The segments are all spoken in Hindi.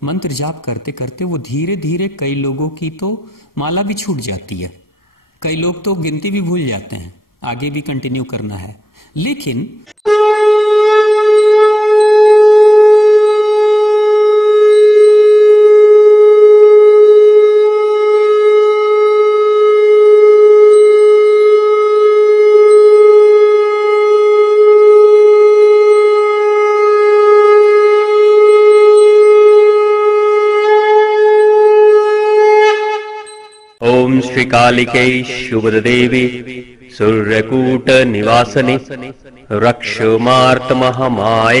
मंत्र जाप करते करते वो धीरे धीरे कई लोगों की तो माला भी छूट जाती है, कई लोग तो गिनती भी भूल जाते हैं, आगे भी कंटिन्यू करना है। लेकिन ओम श्री कालिके शुभदेवी सूर्यकूट निवासने रक्षमार्तमहमाय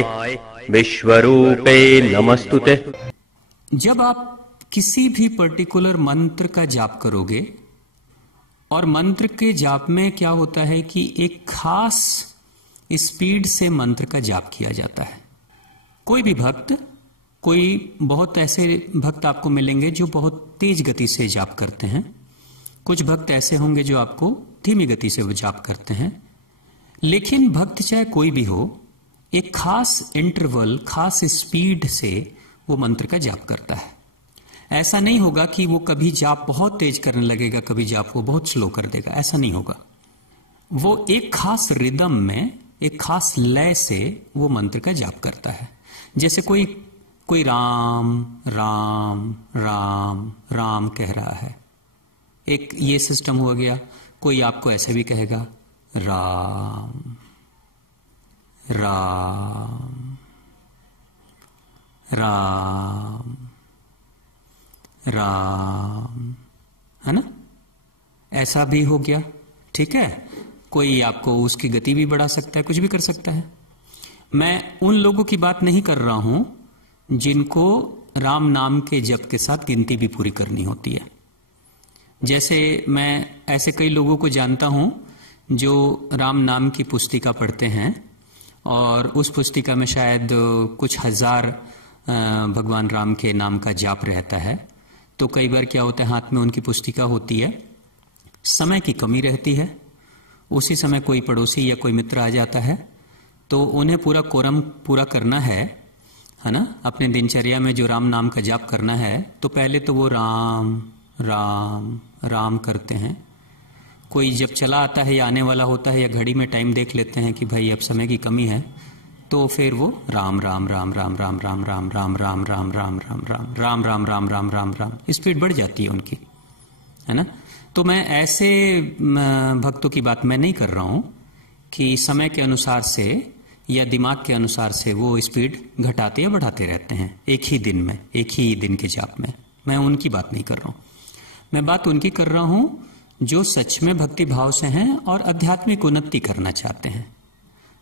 विश्वरूपे नमस्तुते। जब आप किसी भी पर्टिकुलर मंत्र का जाप करोगे, और मंत्र के जाप में क्या होता है कि एक खास स्पीड से मंत्र का जाप किया जाता है। कोई भी भक्त, कोई बहुत ऐसे भक्त आपको मिलेंगे जो बहुत तेज गति से जाप करते हैं, कुछ भक्त ऐसे होंगे जो आपको धीमी गति से वो जाप करते हैं। लेकिन भक्त चाहे कोई भी हो, एक खास इंटरवल, खास स्पीड से वो मंत्र का जाप करता है। ऐसा नहीं होगा कि वो कभी जाप बहुत तेज करने लगेगा, कभी जाप वो बहुत स्लो कर देगा, ऐसा नहीं होगा। वो एक खास रिदम में, एक खास लय से वो मंत्र का जाप करता है। जैसे कोई राम राम राम राम कह रहा है, एक ये सिस्टम हो गया। कोई आपको ऐसे भी कहेगा राम राम राम राम, है ना, ऐसा भी हो गया। ठीक है, कोई आपको उसकी गति भी बढ़ा सकता है, कुछ भी कर सकता है। मैं उन लोगों की बात नहीं कर रहा हूं जिनको राम नाम के जप के साथ गिनती भी पूरी करनी होती है। जैसे मैं ऐसे कई लोगों को जानता हूं जो राम नाम की पुस्तिका पढ़ते हैं, और उस पुस्तिका में शायद कुछ हजार भगवान राम के नाम का जाप रहता है। तो कई बार क्या होता है, हाथ में उनकी पुस्तिका होती है, समय की कमी रहती है, उसी समय कोई पड़ोसी या कोई मित्र आ जाता है, तो उन्हें पूरा कोरम पूरा करना है ना, अपने दिनचर्या में जो राम नाम का जाप करना है। तो पहले तो वो राम राम राम करते हैं। कोई जब चला आता है या आने वाला होता है या घड़ी में टाइम देख लेते हैं कि भाई अब समय की कमी है, तो फिर वो राम राम राम राम राम राम राम राम राम राम राम राम राम राम राम राम राम राम राम, स्पीड बढ़ जाती है उनकी, है ना। तो मैं ऐसे भक्तों की बात मैं नहीं कर रहा हूं कि समय के अनुसार से या दिमाग के अनुसार से वो स्पीड घटाते या बढ़ाते रहते हैं एक ही दिन में, एक ही दिन के जाप में। मैं उनकी बात नहीं कर रहा हूं, मैं बात उनकी कर रहा हूं जो सच में भक्ति भाव से हैं और आध्यात्मिक उन्नति करना चाहते हैं।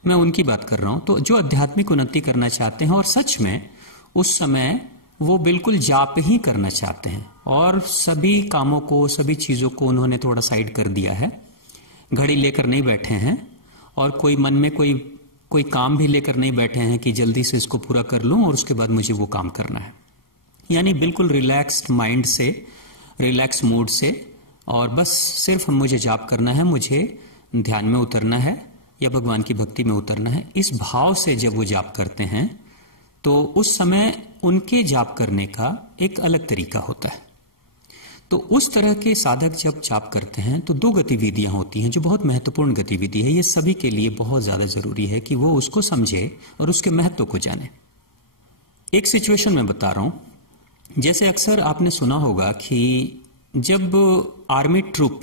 मैं उनकी बात कर रहा हूं। तो जो आध्यात्मिक उन्नति करना चाहते हैं और सच में उस समय वो बिल्कुल जाप ही करना चाहते हैं, और सभी कामों को, सभी चीजों को उन्होंने थोड़ा साइड कर दिया है, घड़ी लेकर नहीं बैठे हैं, और कोई मन में कोई काम भी लेकर नहीं बैठे हैं कि जल्दी से इसको पूरा कर लूं और उसके बाद मुझे वो काम करना है। यानी बिल्कुल रिलैक्स्ड माइंड से, रिलैक्स मूड से, और बस सिर्फ मुझे जाप करना है, मुझे ध्यान में उतरना है या भगवान की भक्ति में उतरना है, इस भाव से जब वो जाप करते हैं तो उस समय उनके जाप करने का एक अलग तरीका होता है। तो उस तरह के साधक जब जाप करते हैं तो दो गतिविधियां होती हैं जो बहुत महत्वपूर्ण गतिविधि है। ये सभी के लिए बहुत ज्यादा जरूरी है कि वो उसको समझे और उसके महत्व को जाने। एक सिचुएशन में बता रहा हूं, जैसे अक्सर आपने सुना होगा कि जब आर्मी ट्रूप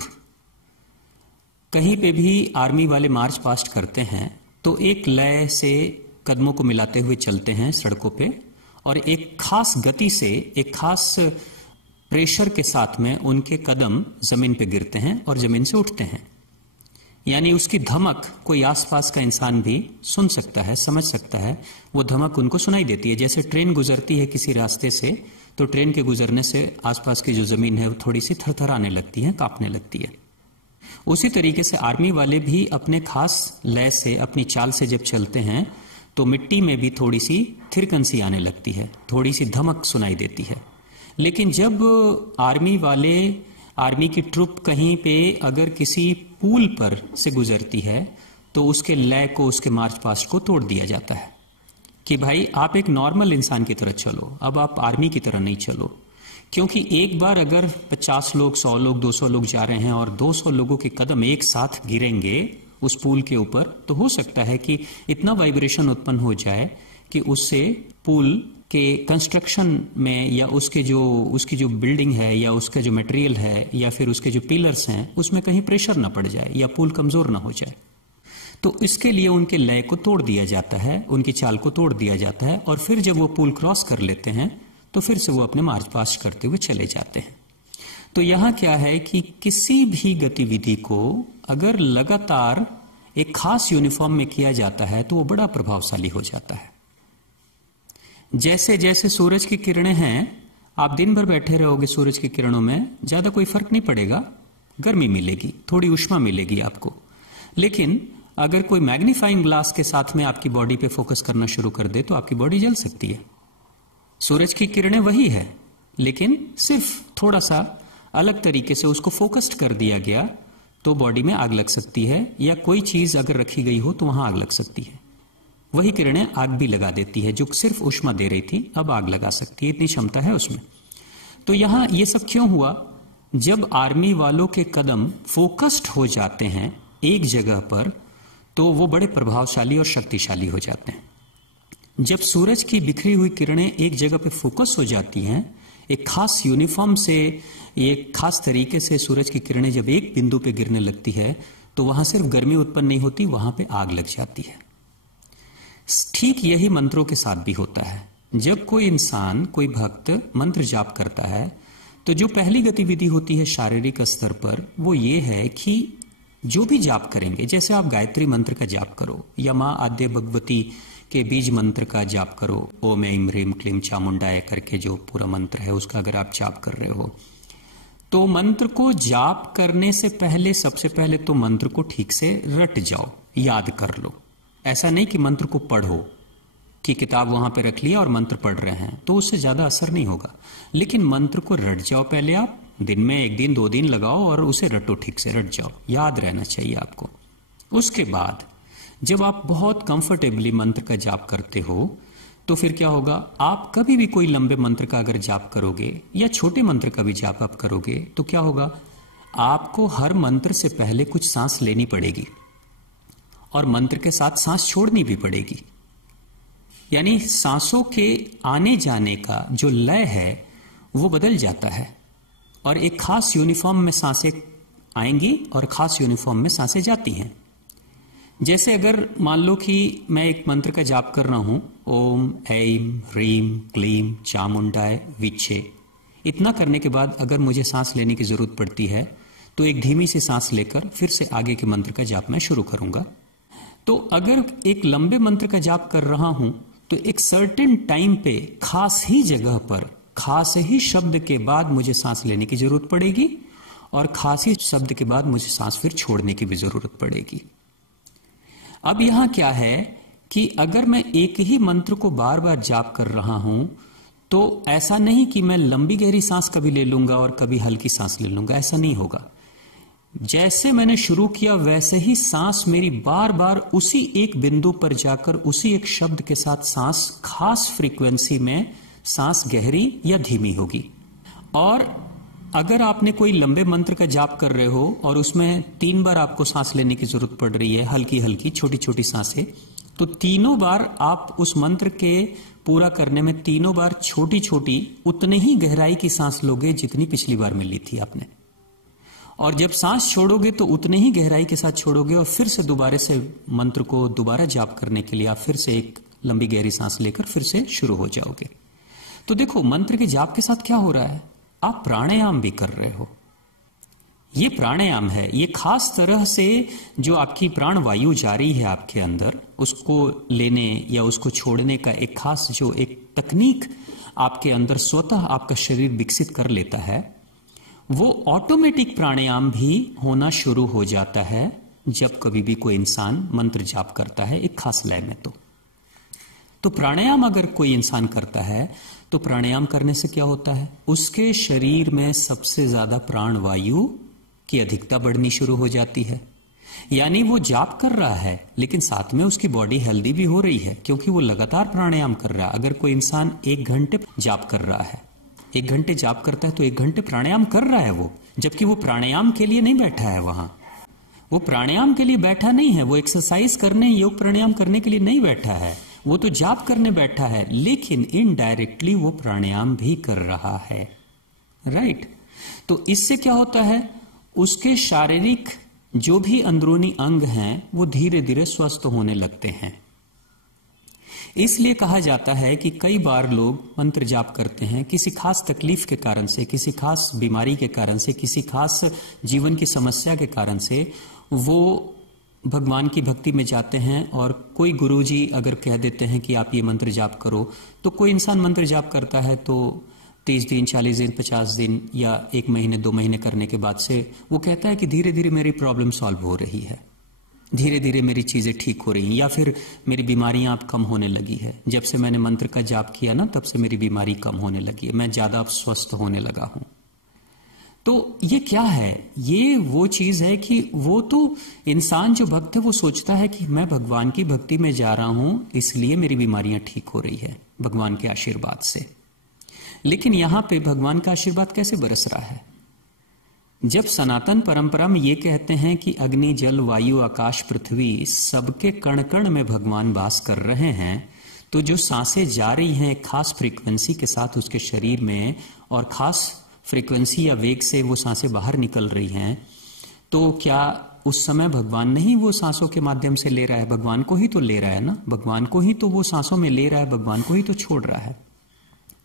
कहीं पे भी आर्मी वाले मार्च पास्ट करते हैं तो एक लय से कदमों को मिलाते हुए चलते हैं सड़कों पे, और एक खास गति से, एक खास प्रेशर के साथ में उनके कदम जमीन पे गिरते हैं और जमीन से उठते हैं। यानी उसकी धमक कोई आसपास का इंसान भी सुन सकता है, समझ सकता है, वो धमक उनको सुनाई देती है। जैसे ट्रेन गुजरती है किसी रास्ते से, तो ट्रेन के गुजरने से आसपास की जो जमीन है वो थोड़ी सी थरथराने लगती है, कांपने लगती है। उसी तरीके से आर्मी वाले भी अपने खास लय से, अपनी चाल से जब चलते हैं तो मिट्टी में भी थोड़ी सी थिरकन सी आने लगती है, थोड़ी सी धमक सुनाई देती है। लेकिन जब आर्मी वाले, आर्मी की ट्रुप कहीं पे अगर किसी पुल पर से गुजरती है तो उसके लय को, उसके मार्च पास्ट को तोड़ दिया जाता है। कि भाई आप एक नॉर्मल इंसान की तरह चलो, अब आप आर्मी की तरह नहीं चलो। क्योंकि एक बार अगर 50 लोग, 100 लोग, 200 लोग जा रहे हैं और 200 लोगों के कदम एक साथ गिरेंगे उस पुल के ऊपर, तो हो सकता है कि इतना वाइब्रेशन उत्पन्न हो जाए कि उससे पुल के कंस्ट्रक्शन में या उसकी जो बिल्डिंग है या उसका जो मटेरियल है या फिर उसके जो पिलर्स हैं उसमें कहीं प्रेशर ना पड़ जाए या पुल कमजोर ना हो जाए। तो इसके लिए उनके लय को तोड़ दिया जाता है, उनकी चाल को तोड़ दिया जाता है, और फिर जब वो पुल क्रॉस कर लेते हैं तो फिर से वो अपने मार्च पास्ट करते हुए चले जाते हैं। तो यहां क्या है कि किसी भी गतिविधि को अगर लगातार एक खास यूनिफॉर्म में किया जाता है तो वो बड़ा प्रभावशाली हो जाता है। जैसे जैसे सूरज की किरणें हैं, आप दिन भर बैठे रहोगे सूरज की किरणों में, ज्यादा कोई फर्क नहीं पड़ेगा, गर्मी मिलेगी, थोड़ी ऊष्मा मिलेगी आपको। लेकिन अगर कोई मैग्नीफाइंग ग्लास के साथ में आपकी बॉडी पे फोकस करना शुरू कर दे तो आपकी बॉडी जल सकती है। सूरज की किरणें वही है, लेकिन सिर्फ थोड़ा सा अलग तरीके से उसको फोकस्ड कर दिया गया तो बॉडी में आग लग सकती है, या कोई चीज अगर रखी गई हो तो वहां आग लग सकती है। वही किरणें आग भी लगा देती है, जो सिर्फ ऊष्मा दे रही थी अब आग लगा सकती है, इतनी क्षमता है उसमें। तो यहां ये सब क्यों हुआ? जब आर्मी वालों के कदम फोकस्ड हो जाते हैं एक जगह पर तो वो बड़े प्रभावशाली और शक्तिशाली हो जाते हैं। जब सूरज की बिखरी हुई किरणें एक जगह पे फोकस हो जाती हैं, एक खास यूनिफॉर्म से, एक खास तरीके से सूरज की किरणें जब एक बिंदु पे गिरने लगती है तो वहां सिर्फ गर्मी उत्पन्न नहीं होती, वहां पे आग लग जाती है। ठीक यही मंत्रों के साथ भी होता है। जब कोई इंसान, कोई भक्त मंत्र जाप करता है तो जो पहली गतिविधि होती है शारीरिक स्तर पर वो ये है कि जो भी जाप करेंगे, जैसे आप गायत्री मंत्र का जाप करो या मां आद्य भगवती के बीज मंत्र का जाप करो, ओम ऐं ह्रीं क्लीं चामुंडाय करके जो पूरा मंत्र है उसका अगर आप जाप कर रहे हो, तो मंत्र को जाप करने से पहले सबसे पहले तो मंत्र को ठीक से रट जाओ, याद कर लो। ऐसा नहीं कि मंत्र को पढ़ो, कि किताब वहां पे रख लिया और मंत्र पढ़ रहे हैं, तो उससे ज्यादा असर नहीं होगा। लेकिन मंत्र को रट जाओ पहले आप, दिन में 1 दिन 2 दिन लगाओ और उसे रटो, ठीक से रट जाओ, याद रहना चाहिए आपको। उसके बाद जब आप बहुत कंफर्टेबली मंत्र का जाप करते हो तो फिर क्या होगा, आप कभी भी कोई लंबे मंत्र का अगर जाप करोगे या छोटे मंत्र का भी जाप आप करोगे तो क्या होगा, आपको हर मंत्र से पहले कुछ सांस लेनी पड़ेगी और मंत्र के साथ सांस छोड़नी भी पड़ेगी। यानी सांसों के आने जाने का जो लय है वो बदल जाता है और एक खास यूनिफॉर्म में सांसें आएंगी और खास यूनिफॉर्म में सांसें जाती हैं। जैसे अगर मान लो कि मैं एक मंत्र का जाप कर रहा हूं, ओम ऐं ह्रीं क्लीं चामुंडाय विच्चे, इतना करने के बाद अगर मुझे सांस लेने की जरूरत पड़ती है तो एक धीमी सी सांस लेकर फिर से आगे के मंत्र का जाप मैं शुरू करूंगा। तो अगर एक लंबे मंत्र का जाप कर रहा हूं तो एक सर्टेन टाइम पे खास ही जगह पर खास ही शब्द के बाद मुझे सांस लेने की जरूरत पड़ेगी और खास ही शब्द के बाद मुझे सांस फिर छोड़ने की भी जरूरत पड़ेगी। अब यहां क्या है कि अगर मैं एक ही मंत्र को बार बार जाप कर रहा हूं तो ऐसा नहीं कि मैं लंबी गहरी सांस कभी ले लूंगा और कभी हल्की सांस ले लूंगा, ऐसा नहीं होगा। जैसे मैंने शुरू किया वैसे ही सांस मेरी बार बार उसी एक बिंदु पर जाकर उसी एक शब्द के साथ सांस खास फ्रीक्वेंसी में सांस गहरी या धीमी होगी। और अगर आपने कोई लंबे मंत्र का जाप कर रहे हो और उसमें 3 बार आपको सांस लेने की जरूरत पड़ रही है, हल्की हल्की छोटी छोटी सांसें, तो तीनों बार आप उस मंत्र के पूरा करने में तीनों बार छोटी छोटी उतनी ही गहराई की सांस लोगे जितनी पिछली बार में ली थी आपने। और जब सांस छोड़ोगे तो उतने ही गहराई के साथ छोड़ोगे और फिर से दोबारा से मंत्र को दोबारा जाप करने के लिए आप फिर से एक लंबी गहरी सांस लेकर फिर से शुरू हो जाओगे। तो देखो मंत्र के जाप के साथ क्या हो रहा है, आप प्राणायाम भी कर रहे हो। ये प्राणायाम है, ये खास तरह से जो आपकी प्राण वायु जारी है आपके अंदर, उसको लेने या उसको छोड़ने का एक खास जो एक तकनीक आपके अंदर स्वतः आपका शरीर विकसित कर लेता है, वो ऑटोमेटिक प्राणायाम भी होना शुरू हो जाता है जब कभी भी कोई इंसान मंत्र जाप करता है एक खास लय में। तो प्राणायाम अगर कोई इंसान करता है तो प्राणायाम करने से क्या होता है, उसके शरीर में सबसे ज्यादा प्राण वायु की अधिकता बढ़नी शुरू हो जाती है। यानी वो जाप कर रहा है लेकिन साथ में उसकी बॉडी हेल्दी भी हो रही है, क्योंकि वो लगातार प्राणायाम कर रहा है। अगर कोई इंसान 1 घंटे जाप कर रहा है, 1 घंटे जाप करता है तो 1 घंटे प्राणायाम कर रहा है वो, जबकि वो प्राणायाम के लिए नहीं बैठा है वहां, वो प्राणायाम के लिए बैठा नहीं है, वो एक्सरसाइज करने, योग प्राणायाम करने के लिए नहीं बैठा है, वो तो जाप करने बैठा है, लेकिन इनडायरेक्टली वो प्राणायाम भी कर रहा है। राइट? तो इससे क्या होता है, उसके शारीरिक जो भी अंदरूनी अंग हैं वो धीरे धीरे स्वस्थ होने लगते हैं। इसलिए कहा जाता है कि कई बार लोग मंत्र जाप करते हैं किसी खास तकलीफ के कारण से, किसी खास बीमारी के कारण से, किसी खास जीवन की समस्या के कारण से वो भगवान की भक्ति में जाते हैं, और कोई गुरुजी अगर कह देते हैं कि आप ये मंत्र जाप करो, तो कोई इंसान मंत्र जाप करता है तो 30 दिन, 40 दिन, 50 दिन या 1 महीने, 2 महीने करने के बाद से वो कहता है कि धीरे धीरे मेरी प्रॉब्लम सॉल्व हो रही है, धीरे धीरे मेरी चीजें ठीक हो रही हैं, या फिर मेरी बीमारियां अब कम होने लगी है। जब से मैंने मंत्र का जाप किया ना, तब से मेरी बीमारी कम होने लगी है, मैं ज्यादा अब स्वस्थ होने लगा हूं। तो ये क्या है? ये वो चीज है कि वो तो इंसान जो भक्त है वो सोचता है कि मैं भगवान की भक्ति में जा रहा हूं, इसलिए मेरी बीमारियां ठीक हो रही है भगवान के आशीर्वाद से। लेकिन यहां पे भगवान का आशीर्वाद कैसे बरस रहा है? जब सनातन परंपरा में ये कहते हैं कि अग्नि, जल, वायु, आकाश, पृथ्वी सबके कण कण में भगवान वास कर रहे हैं, तो जो सांसें जा रही हैं एक खास फ्रीक्वेंसी के साथ उसके शरीर में, और खास फ्रीक्वेंसी या वेग से वो सांसें बाहर निकल रही हैं, तो क्या उस समय भगवान नहीं वो सांसों के माध्यम से ले रहा है? भगवान को ही तो ले रहा है ना, भगवान को ही तो वो सांसों में ले रहा है, भगवान को ही तो छोड़ रहा है।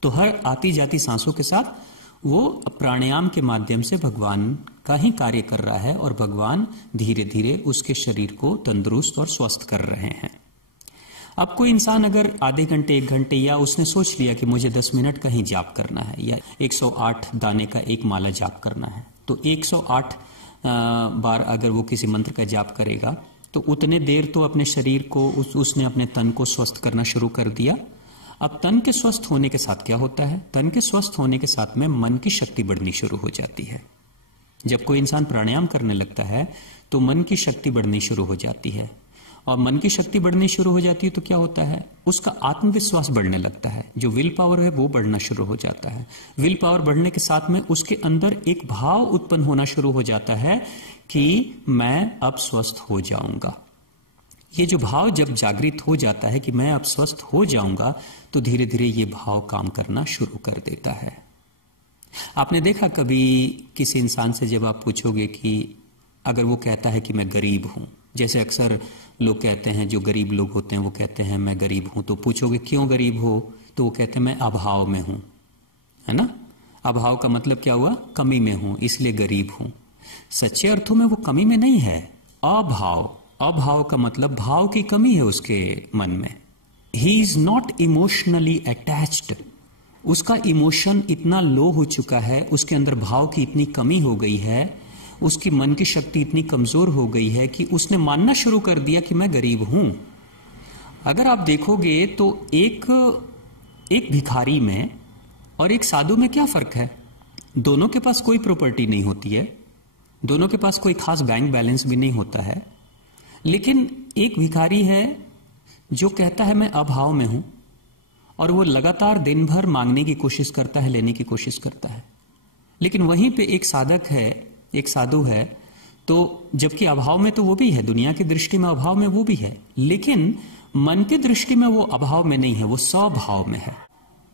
तो हर आती जाती सांसों के साथ वो प्राणायाम के माध्यम से भगवान का ही कार्य कर रहा है, और भगवान धीरे धीरे उसके शरीर को तंदुरुस्त और स्वस्थ कर रहे हैं। अब कोई इंसान अगर आधे घंटे, 1 घंटे, या उसने सोच लिया कि मुझे 10 मिनट का ही जाप करना है, या 108 दाने का एक माला जाप करना है, तो 108 बार अगर वो किसी मंत्र का जाप करेगा तो उतने देर तो अपने शरीर को उसने अपने तन को स्वस्थ करना शुरू कर दिया। अब तन के स्वस्थ होने के साथ क्या होता है? तन के स्वस्थ होने के साथ में मन की शक्ति बढ़नी शुरू हो जाती है। जब कोई इंसान प्राणायाम करने लगता है तो मन की शक्ति बढ़नी शुरू हो जाती है, और मन की शक्ति बढ़नी शुरू हो जाती है तो क्या होता है? उसका आत्मविश्वास बढ़ने लगता है, जो विल पावर है वो बढ़ना शुरू हो जाता है। विल पावर बढ़ने के साथ में उसके अंदर एक भाव उत्पन्न होना शुरू हो जाता है कि मैं अब स्वस्थ हो जाऊंगा। ये जो भाव जब जागृत हो जाता है कि मैं अब स्वस्थ हो जाऊंगा, तो धीरे धीरे ये भाव काम करना शुरू कर देता है। आपने देखा कभी किसी इंसान से जब आप पूछोगे कि अगर वो कहता है कि मैं गरीब हूं, जैसे अक्सर लोग कहते हैं, जो गरीब लोग होते हैं वो कहते हैं मैं गरीब हूं, तो पूछोगे क्यों गरीब हो, तो वो कहते हैं मैं अभाव में हूं, है ना। अभाव का मतलब क्या हुआ? कमी में हूं, इसलिए गरीब हूं। सच्चे अर्थों में वो कमी में नहीं है, अभाव। अभाव का मतलब भाव की कमी है उसके मन में। He is not emotionally attached, उसका इमोशन इतना लो हो चुका है, उसके अंदर भाव की इतनी कमी हो गई है, उसकी मन की शक्ति इतनी कमजोर हो गई है कि उसने मानना शुरू कर दिया कि मैं गरीब हूं। अगर आप देखोगे तो एक भिखारी में और एक साधु में क्या फर्क है? दोनों के पास कोई प्रॉपर्टी नहीं होती है, दोनों के पास कोई खास बैंक बैलेंस भी नहीं होता है, लेकिन एक भिखारी है जो कहता है मैं अभाव में हूं, और वो लगातार दिन भर मांगने की कोशिश करता है, लेने की कोशिश करता है। लेकिन वहीं पे एक साधक है, एक साधु है, तो जबकि अभाव में तो वो भी है, दुनिया की दृष्टि में अभाव में वो भी है, लेकिन मन की दृष्टि में वो अभाव में नहीं है, वो स्वभाव में है।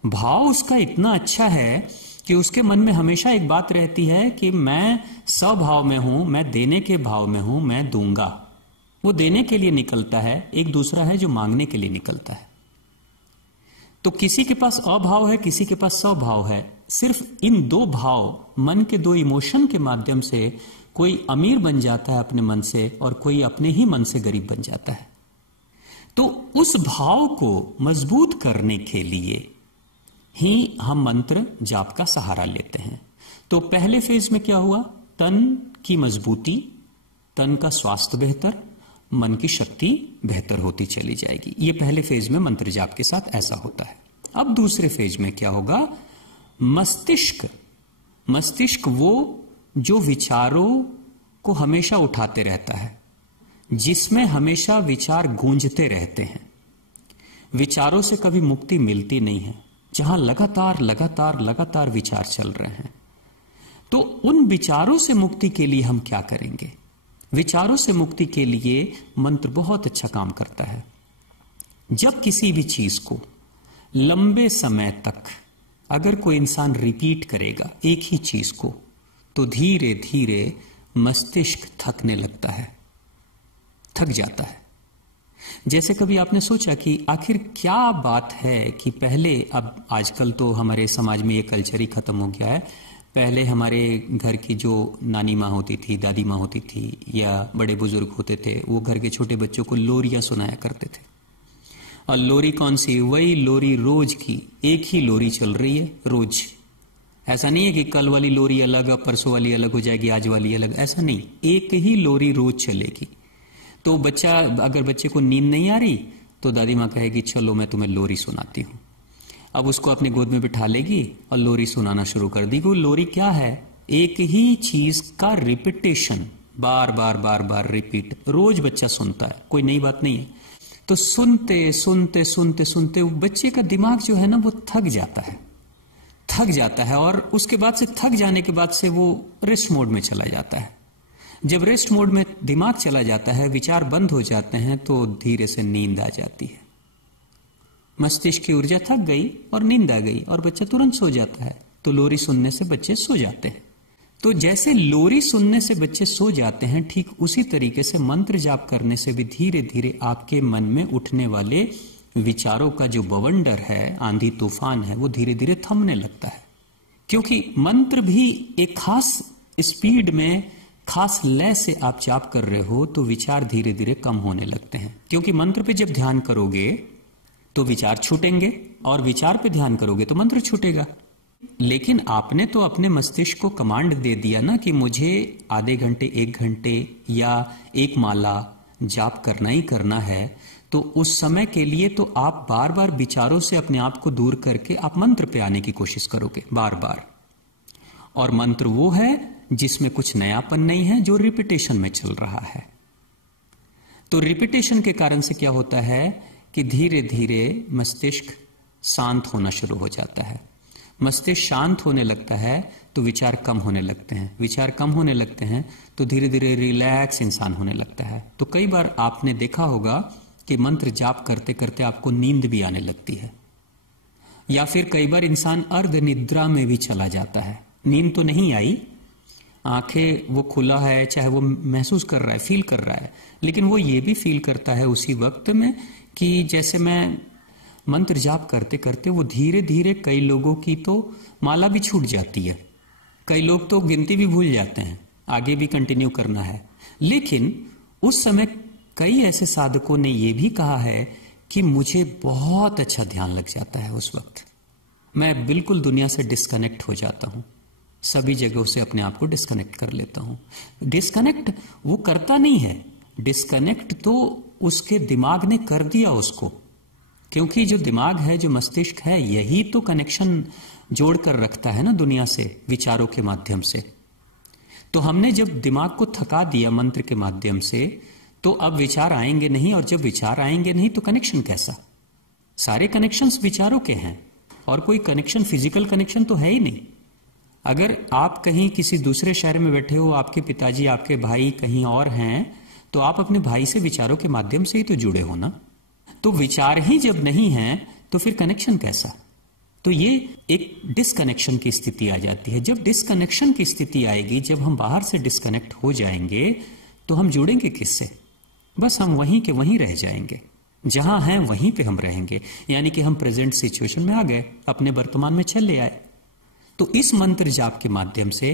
भाव उसका इतना अच्छा है कि उसके मन में हमेशा एक बात रहती है कि मैं स्वभाव में हूं, मैं देने के भाव में हूं, मैं दूंगा। वो देने के लिए निकलता है, एक दूसरा है जो मांगने के लिए निकलता है। तो किसी के पास अभाव है, किसी के पास स्वभाव है। सिर्फ इन 2 भाव, मन के 2 इमोशन के माध्यम से कोई अमीर बन जाता है अपने मन से, और कोई अपने ही मन से गरीब बन जाता है। तो उस भाव को मजबूत करने के लिए ही हम मंत्र जाप का सहारा लेते हैं। तो पहले फेज में क्या हुआ? तन की मजबूती, तन का स्वास्थ्य बेहतर, मन की शक्ति बेहतर होती चली जाएगी। ये पहले फेज में मंत्र जाप के साथ ऐसा होता है। अब दूसरे फेज में क्या होगा? मस्तिष्क वो जो विचारों को हमेशा उठाते रहता है, जिसमें हमेशा विचार गूंजते रहते हैं, विचारों से कभी मुक्ति मिलती नहीं है, जहां लगातार लगातार लगातार विचार चल रहे हैं। तो उन विचारों से मुक्ति के लिए हम क्या करेंगे? विचारों से मुक्ति के लिए मंत्र बहुत अच्छा काम करता है। जब किसी भी चीज को लंबे समय तक अगर कोई इंसान रिपीट करेगा एक ही चीज को, तो धीरे धीरे मस्तिष्क थकने लगता है, थक जाता है। जैसे कभी आपने सोचा कि आखिर क्या बात है कि पहले, अब आजकल तो हमारे समाज में ये कल्चर ही खत्म हो गया है। पहले हमारे घर की जो नानी माँ होती थी, दादी माँ होती थी, या बड़े बुजुर्ग होते थे, वो घर के छोटे बच्चों को लोरियां सुनाया करते थे। और लोरी कौन सी? वही लोरी रोज की, एक ही लोरी चल रही है रोज। ऐसा नहीं है कि कल वाली लोरी अलग, परसों वाली अलग हो जाएगी, आज वाली अलग, ऐसा नहीं, एक ही लोरी रोज चलेगी। तो बच्चा, अगर बच्चे को नींद नहीं आ रही तो दादी माँ कहेगी चलो मैं तुम्हें लोरी सुनाती हूं। अब उसको अपने गोद में बिठा लेगी और लोरी सुनाना शुरू कर दी। वो लोरी क्या है? एक ही चीज का रिपीटेशन, बार बार बार बार रिपीट, रोज बच्चा सुनता है, कोई नई बात नहीं है। तो सुनते सुनते सुनते सुनते बच्चे का दिमाग जो है ना वो थक जाता है, और उसके बाद से थक जाने के बाद से वो रेस्ट मोड में चला जाता है। जब रेस्ट मोड में दिमाग चला जाता है, विचार बंद हो जाते हैं, तो धीरे से नींद आ जाती है। मस्तिष्क की ऊर्जा थक गई और नींद आ गई और बच्चा तुरंत सो जाता है। तो लोरी सुनने से बच्चे सो जाते हैं। तो जैसे लोरी सुनने से बच्चे सो जाते हैं, ठीक उसी तरीके से मंत्र जाप करने से भी धीरे धीरे आपके मन में उठने वाले विचारों का जो बवंडर है, आंधी तूफान है, वो धीरे धीरे थमने लगता है। क्योंकि मंत्र भी एक खास स्पीड में, खास लय से आप जाप कर रहे हो, तो विचार धीरे धीरे कम होने लगते हैं। क्योंकि मंत्र पे जब ध्यान करोगे तो विचार छूटेंगे, और विचार पे ध्यान करोगे तो मंत्र छूटेगा। लेकिन आपने तो अपने मस्तिष्क को कमांड दे दिया ना कि मुझे आधे घंटे, 1 घंटे या 1 माला जाप करना ही करना है। तो उस समय के लिए तो आप बार बार विचारों से अपने आप को दूर करके आप मंत्र पे आने की कोशिश करोगे बार बार। और मंत्र वो है जिसमें कुछ नयापन नहीं है, जो रिपीटेशन में चल रहा है। तो रिपीटेशन के कारण से क्या होता है कि धीरे धीरे मस्तिष्क शांत होना शुरू हो जाता है। मस्तिष्क शांत होने लगता है तो विचार कम होने लगते हैं, विचार कम होने लगते हैं तो धीरे धीरे रिलैक्स इंसान होने लगता है। तो कई बार आपने देखा होगा कि मंत्र जाप करते करते आपको नींद भी आने लगती है, या फिर कई बार इंसान अर्ध निद्रा में भी चला जाता है। नींद तो नहीं आई, आंखें वो खुला है, चाहे वो महसूस कर रहा है, फील कर रहा है, लेकिन वो ये भी फील करता है उसी वक्त में कि जैसे मैं मंत्र जाप करते करते वो धीरे धीरे, कई लोगों की तो माला भी छूट जाती है, कई लोग तो गिनती भी भूल जाते हैं, आगे भी कंटिन्यू करना है। लेकिन उस समय कई ऐसे साधकों ने यह भी कहा है कि मुझे बहुत अच्छा ध्यान लग जाता है, उस वक्त मैं बिल्कुल दुनिया से डिस्कनेक्ट हो जाता हूं, सभी जगहों से अपने आप को डिस्कनेक्ट कर लेता हूं। डिस्कनेक्ट वो करता नहीं है, डिस्कनेक्ट तो उसके दिमाग ने कर दिया उसको, क्योंकि जो दिमाग है, जो मस्तिष्क है, यही तो कनेक्शन जोड़कर रखता है ना दुनिया से, विचारों के माध्यम से। तो हमने जब दिमाग को थका दिया मंत्र के माध्यम से, तो अब विचार आएंगे नहीं, और जब विचार आएंगे नहीं तो कनेक्शन कैसा? सारे कनेक्शंस विचारों के हैं, और कोई कनेक्शन, फिजिकल कनेक्शन तो है ही नहीं। अगर आप कहीं किसी दूसरे शहर में बैठे हो, आपके पिताजी, आपके भाई कहीं और हैं, तो आप अपने भाई से विचारों के माध्यम से ही तो जुड़े हो ना। तो विचार ही जब नहीं है तो फिर कनेक्शन कैसा? तो ये एक डिस्कनेक्शन की स्थिति आ जाती है। जब डिस्कनेक्शन की स्थिति आएगी, जब हम बाहर से डिस्कनेक्ट हो जाएंगे, तो हम जुड़ेंगे किससे? बस हम वहीं के वहीं रह जाएंगे, जहां हैं वहीं पे हम रहेंगे, यानी कि हम प्रेजेंट सिचुएशन में आ गए, अपने वर्तमान में चले आए। तो इस मंत्र जाप के माध्यम से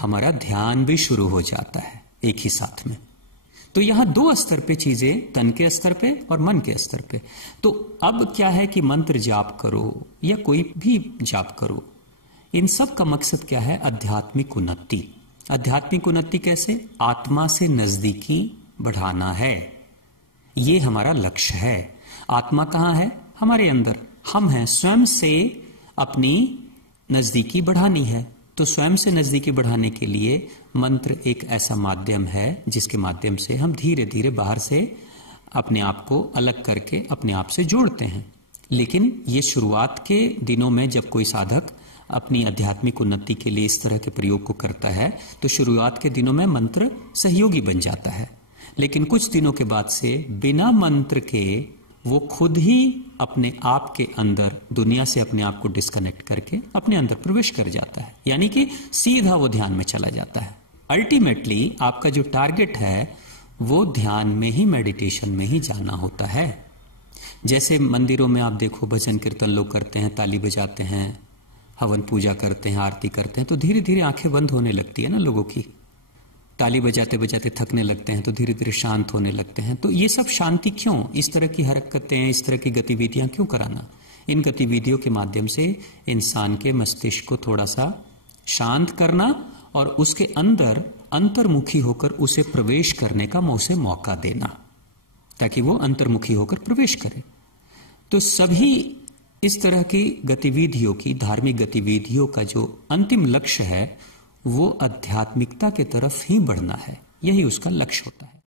हमारा ध्यान भी शुरू हो जाता है एक ही साथ में। तो यहां 2 स्तर पे चीजें, तन के स्तर पे और मन के स्तर पे। तो अब क्या है कि मंत्र जाप करो या कोई भी जाप करो, इन सब का मकसद क्या है? आध्यात्मिक उन्नति। आध्यात्मिक उन्नति कैसे? आत्मा से नजदीकी बढ़ाना है, ये हमारा लक्ष्य है। आत्मा कहां है? हमारे अंदर हम हैं, स्वयं से अपनी नजदीकी बढ़ानी है। तो स्वयं से नजदीकी बढ़ाने के लिए मंत्र एक ऐसा माध्यम है जिसके माध्यम से हम धीरे धीरे बाहर से अपने आप को अलग करके अपने आप से जोड़ते हैं। लेकिन ये शुरुआत के दिनों में जब कोई साधक अपनी आध्यात्मिक उन्नति के लिए इस तरह के प्रयोग को करता है तो शुरुआत के दिनों में मंत्र सहयोगी बन जाता है। लेकिन कुछ दिनों के बाद से बिना मंत्र के वो खुद ही अपने आप के अंदर दुनिया से अपने आप को डिस्कनेक्ट करके अपने अंदर प्रवेश कर जाता है, यानी कि सीधा वो ध्यान में चला जाता है। अल्टीमेटली आपका जो टारगेट है वो ध्यान में ही, मेडिटेशन में ही जाना होता है। जैसे मंदिरों में आप देखो भजन कीर्तन लोग करते हैं, ताली बजाते हैं, हवन पूजा करते हैं, आरती करते हैं, तो धीरे धीरे आंखें बंद होने लगती है ना लोगों की। ताली बजाते बजाते थकने लगते हैं तो धीरे धीरे शांत होने लगते हैं। तो ये सब शांति क्यों? इस तरह की हरकतें, इस तरह की गतिविधियां क्यों कराना? इन गतिविधियों के माध्यम से इंसान के मस्तिष्क को थोड़ा सा शांत करना और उसके अंदर अंतर्मुखी होकर उसे प्रवेश करने का उसे मौका देना, ताकि वो अंतर्मुखी होकर प्रवेश करे। तो सभी इस तरह की गतिविधियों की, धार्मिक गतिविधियों का जो अंतिम लक्ष्य है वो आध्यात्मिकता के तरफ ही बढ़ना है। यही उसका लक्ष्य होता है।